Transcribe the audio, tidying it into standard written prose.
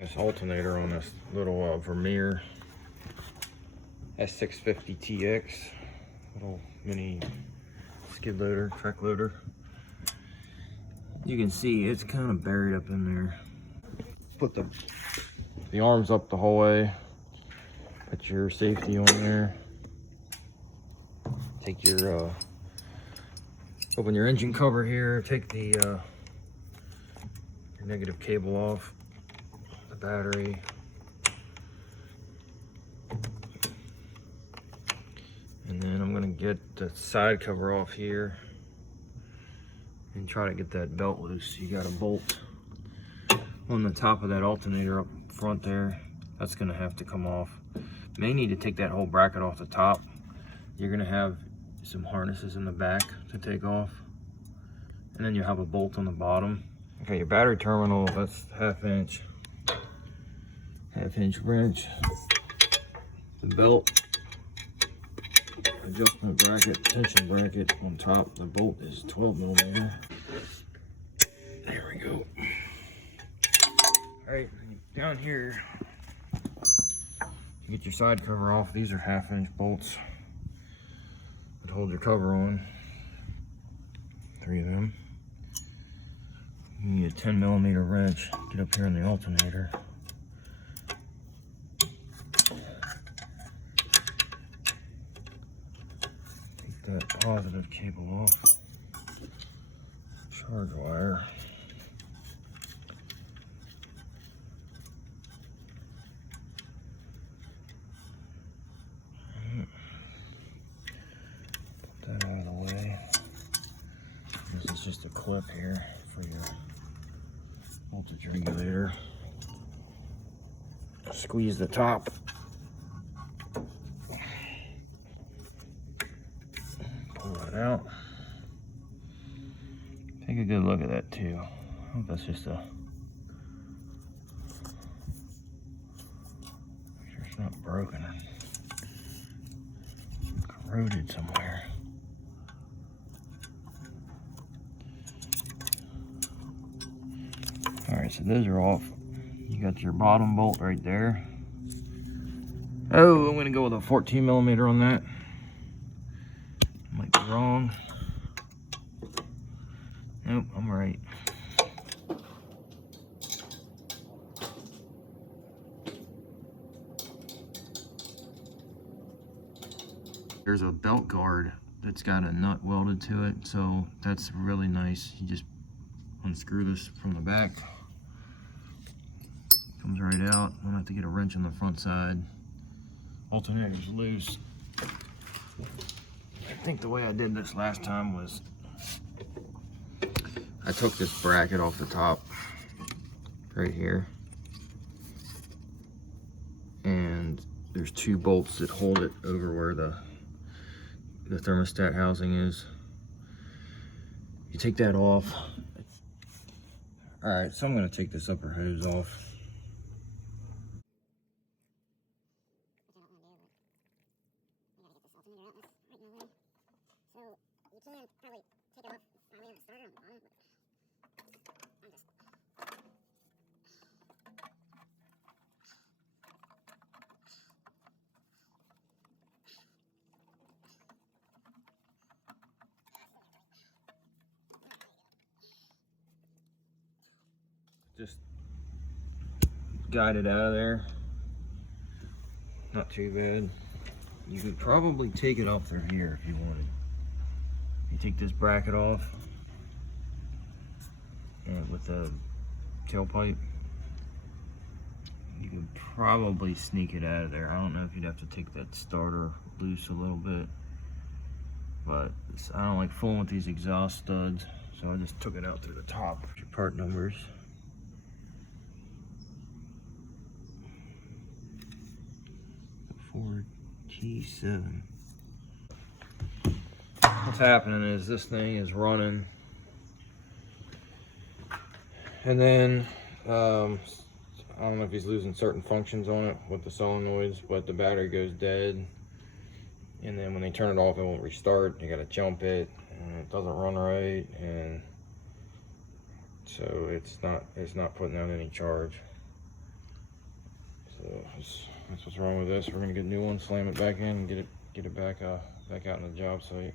This alternator on this little Vermeer S650TX, little mini skid loader, track loader. You can see it's kind of buried up in there. Put the arms up the whole way. Put your safety on there. Take your open your engine cover here. Take the your negative cable off. The battery. And then I'm gonna get the side cover off here and try to get that belt loose. You got a bolt on the top of that alternator up front there. That's gonna have to come off. May need to take that whole bracket off the top. You're gonna have some harnesses in the back to take off. And then you have a bolt on the bottom. Okay, your battery terminal, that's half inch wrench. The belt adjustment bracket, tension bracket on top. The bolt is 12mm. There we go. All right, down here, you get your side cover off. These are half-inch bolts that hold your cover on. 3 of them. You need a 10mm wrench. Get up here in the alternator. Take that positive cable off. Charge wire. Put that out of the way. This is just a clip here for your voltage regulator. Squeeze the top. Pull that out. Take a good look at that too. I hope that's just a... Make sure it's not broken or corroded somewhere. Alright, so those are off. You got your bottom bolt right there. Oh, I'm gonna go with a 14mm on that. Might be wrong. Nope, I'm right. There's a belt guard that's got a nut welded to it, so that's really nice. You just unscrew this from the back. Comes right out. I don't have to get a wrench on the front side. Alternator's loose. I think the way I did this last time was I took this bracket off the top right here, and there's 2 bolts that hold it over where the thermostat housing is. You take that off. All right, so I'm going to take this upper hose off. Just guide it out of there. Not too bad. You could probably take it off through here if you wanted. You take this bracket off and with the tailpipe, you could probably sneak it out of there. I don't know if you'd have to take that starter loose a little bit, but I don't like fooling with these exhaust studs, so I just took it out through the top. Your part numbers. T7. What's happening is this thing is running, and then I don't know if he's losing certain functions on it with the solenoids, but the battery goes dead, and then when they turn it off it won't restart. You got to jump it, and it doesn't run right, and so it's not putting out any charge. That's what's wrong with this. We're gonna get a new one, slam it back in, and get it back out on the job site.